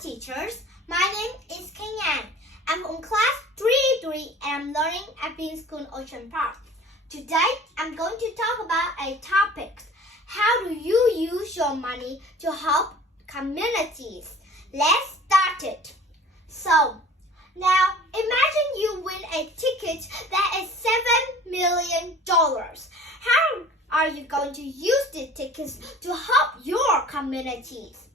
teachers, my name is Kenyan. I'm on class 3 and I'm learning at Bean School Ocean Park. Today, I'm going to talk about a topic. How do you use your money to help communities? Let's start it. So, now imagine you win a ticket that is $7 million. How are you going to use the tickets to help your communities?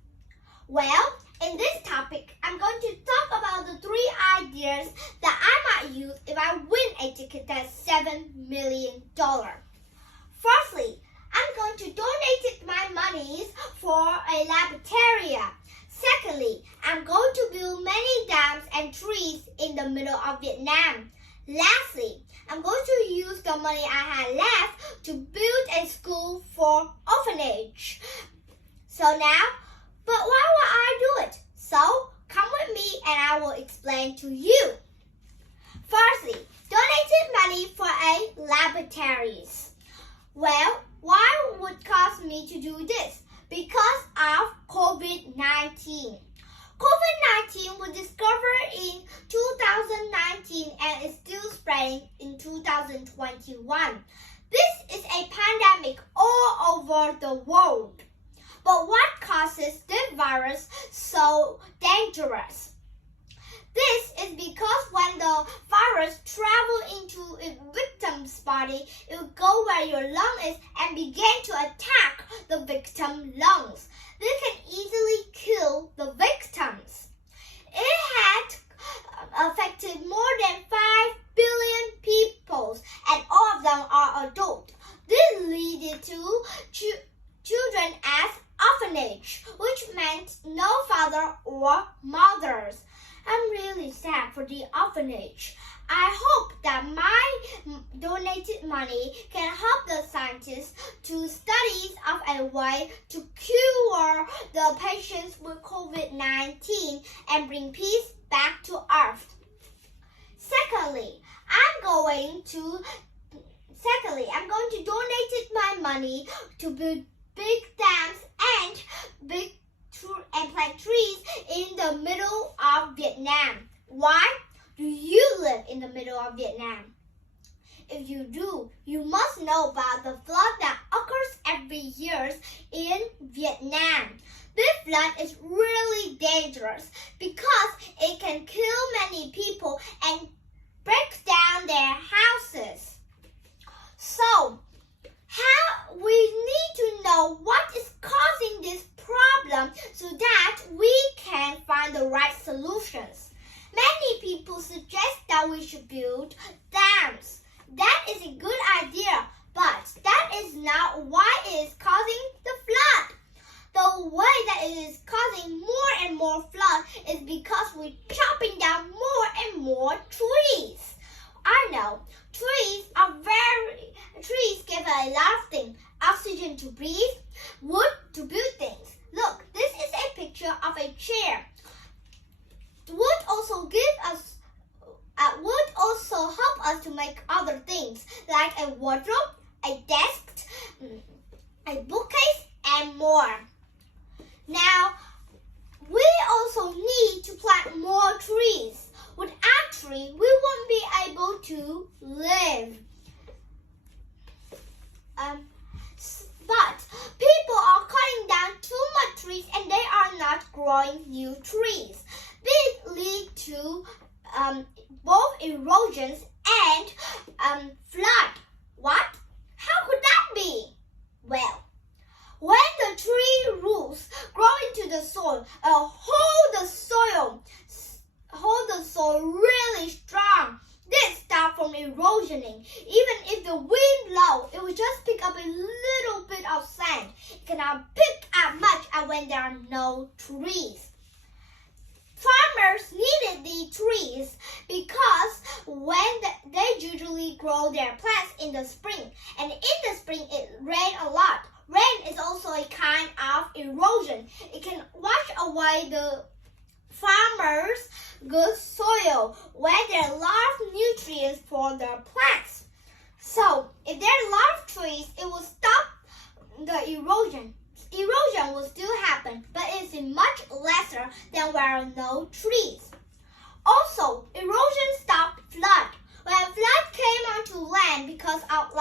Well, in this topic, I'm going to talk about the 3 ideas that I might use if I win a ticket that's $7 million. Firstly, I'm going to donate my monies for a laboratory. Secondly, I'm going to build many dams and trees in the middle of Vietnam. Lastly, I'm going to use the money I had left to build a school for orphanage. So now, but why would I do it? So, come with me and I will explain to you. Firstly, donated money for a laboratories. Well, why would it cost me to do this? Because of COVID-19. COVID-19 was discovered in 2019 and is still spreading in 2021. This is a pandemic all over the world. But what causes this virus so dangerous? This is because when the virus travels into its victim's body, it will go where your lung is and begin to attack the victim's lungs. This can easily kill the victims. It had affected more than 5 billion people, and all of them are adults. This led to children as orphanage, which meant no father or mothers. I'm really sad for the orphanage. I hope that my donated money can help the scientists to study of a way to cure the patients with COVID-19 and bring peace back to Earth. Secondly, I'm going to donate my money to build big dams and plant trees in the middle of Vietnam. Why do you live in the middle of Vietnam? If you do, you must know about the flood that occurs every year in Vietnam. This flood is really dangerous because it can kill many people and break down their houses. So, we need to know what is causing this problem so that we can find the right solutions. Many people suggest that we should build dams. That is a good idea, but that is not why it is causing the flood. The way that it is causing more and more flood is because we're chopping down more and more trees. I know, trees give a lot of things. Oxygen to breathe, wood to build things. Look, this is a picture of a chair. Wood also help us to make other things like a wardrobe, a desk, a bookcase, and more. Now, we also need to plant more trees. Without trees, we won't be able to live. But people are cutting down too much trees and they are not growing new trees. This leads to both erosions and flood. What? How could that be? Well, when the tree roots grow into the soil, hold the soil really strong. This stops from erosioning. Even if the wind blows, it will just pick up a little bit of sand. It cannot pick up much when there are no trees. Farmers needed the trees because they usually grow their plants in the spring. And in the spring, it rains a lot. Rain is also a kind of erosion. It can wash away the farmers' good soil where there are a lot of nutrients for their plants. So, if there are a lot of trees, it will stop the erosion. erosion will still happen, but it's much lesser than where are no trees. Also, erosion stopped flood. When flood came onto land because of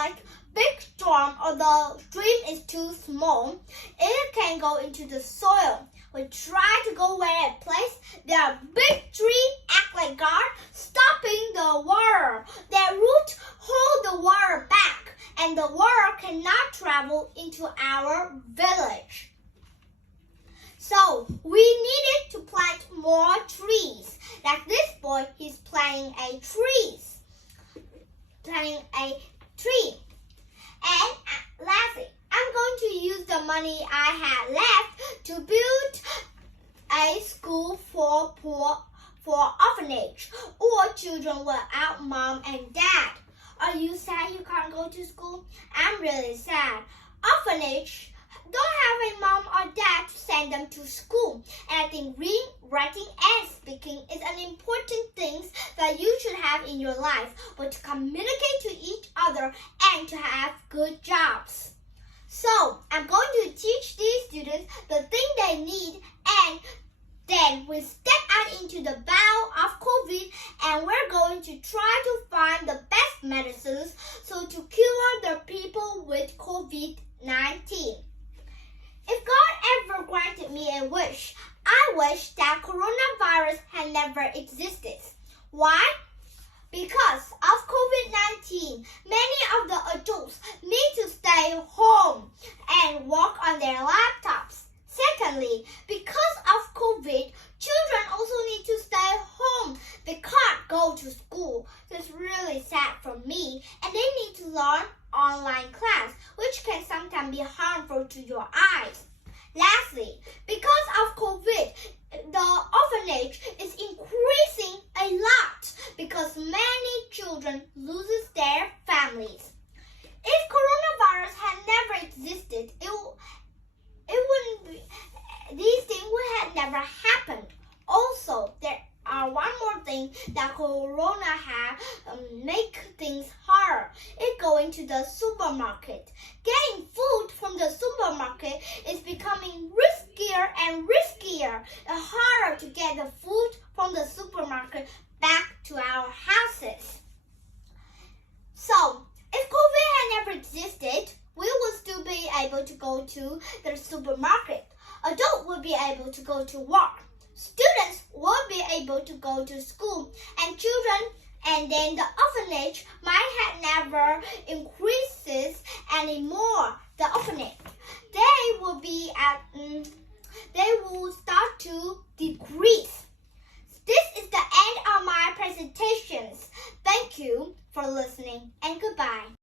big storm or the stream is too small, it can go into the soil. We try to go where a place there are big trees act like guard, stopping the water. Their roots hold the water back, and the water cannot travel into our village. So we needed to plant more trees. Like this boy, he's planting a tree. And lastly, I'm going to use the money I had left to build a school for orphanage or children without mom and dad. Are you sad you can't go to school? I'm really sad. Orphanage don't have a mom or dad to send them to school. And I think reading, writing, and speaking is an important thing that you should have in your life, but to communicate to each other and to have good jobs. So I'm going to teach these students the thing they need, and then we step out into the battle of COVID, and we're going to try to find the best medicines so to cure the people with COVID-19. If God ever granted me a wish, I wish that coronavirus had never existed. Why? Because of COVID-19, many of the adults need to stay home and work on their laptops. Secondly, because of COVID, children also need to stay home. They can't go to school. So it's really sad for me. And they need to learn online class, which can sometimes be harmful to your eyes. Lastly, because of COVID, the orphanage is increasing a lot because many children loses their families. If coronavirus had never existed, these things would have never happened. Also, there are one more thing that corona have make things harder. It going to the supermarket. Getting food from the supermarket is becoming riskier and riskier. It's harder to get the food from the supermarket back to our houses. So, if COVID had never existed, we would still be able to go to the supermarket. Adults would be able to go to work. Students will be able to go to school, and children, and then the orphanage might have never increases anymore. The orphanage, they will start to decrease. This is the end of my presentations. Thank you for listening, and goodbye.